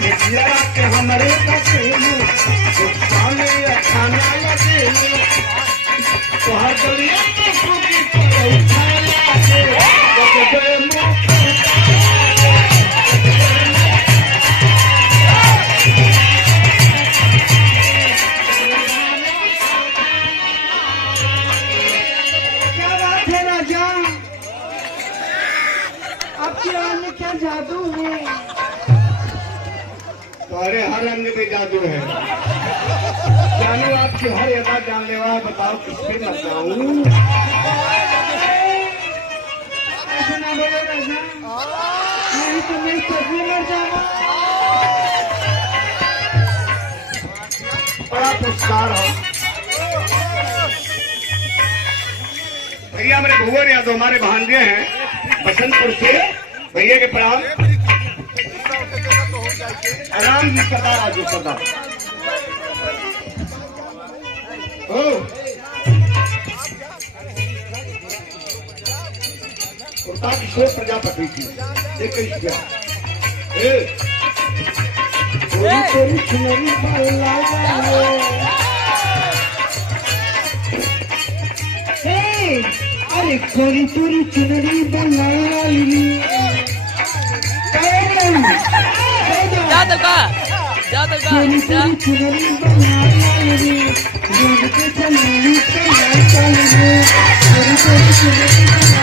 के हमारे कसेलू साले अच्छा ना लगेलू तो हर गलिया में सूखी पर उठाया के जब गए मुँह आपकी आवाज में क्या जादू है? तुम्हारे हर अंग में जादू है। जानू आपकी हर अदा जानने वाला, बताओ किस पे मत जाऊं? ऐसा ना बोलो राजा, नहीं तो मैं सच में मर जाऊंगा। बड़ा पुरस्कार हो भैया। मेरे भुवन यादव हमारे भांजे हैं बसंतपुर से, भैया के प्रणाम। आराम जी सदा राजू सदा ओ उल्टा किशोर प्रजापति की एक अरे कोरी चोरी चुनरी बना ली जादव का चोरी चोरी चुनरी बना ली रोड पे चलनी चोरी चोरी चुनरी बना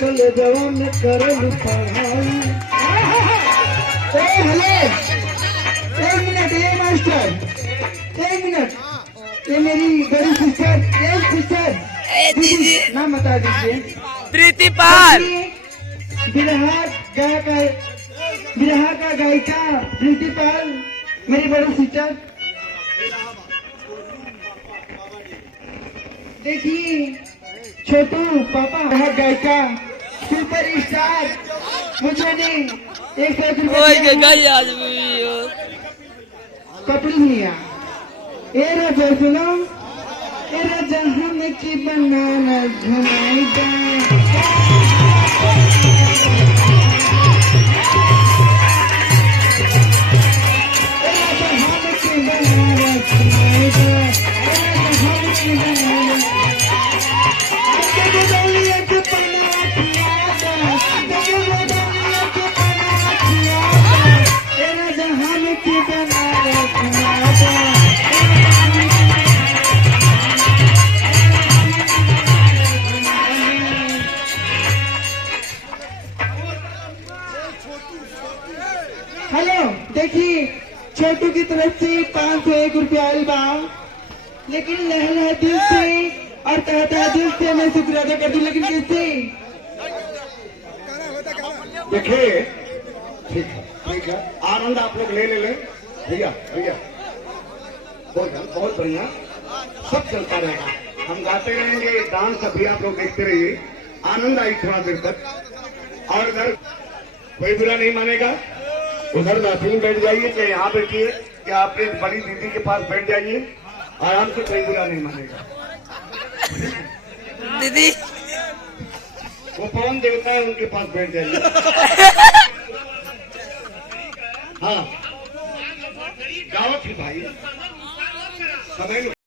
कल जवान करल पढ़ाई। हेलो, एक मिनट ये मास्टर, एक मिनट, ये मेरी बड़ी सिस्टर, एक सिस्टर नाम बता दीजिए। प्रीति पाल। बिरहा का गायिका प्रीति पाल मेरी बड़ी सिस्टर। देखिए छोटू पापा है गायिका सुपर स्टार, मुझे नहीं 1 कपिल भैया। ए राजा सुनो, ए राजा हम की बनाना झुमाएगा। ए राजा हम की बनाना झुमाएगा। हम की बनाना हेलो, देखिए छोटू की तरफ से 501 रुपया आएगा, लेकिन लहला दिल से और कहता दिल से मैं शुक्रिया अदा कर दूं, लेकिन कैसे? देखिए ठीक है, आनंद आप लोग ले भैया भैया, बहुत बढ़िया, सब चलता रहेगा। हम गाते रहेंगे, डांस अभी आप लोग देखते रहिए, आनंद आई थोड़ा देर तक। और इधर कोई बुरा नहीं मानेगा, उधर नाथीन बैठ जाइए, चाहे यहाँ बैठिए या अपने बड़ी दीदी के पास बैठ जाइए, आराम से, कोई बुरा नहीं मानेगा। दीदी वो पवन देवता है, उनके पास बैठ जाइए। हाँ गाँव की भाई समय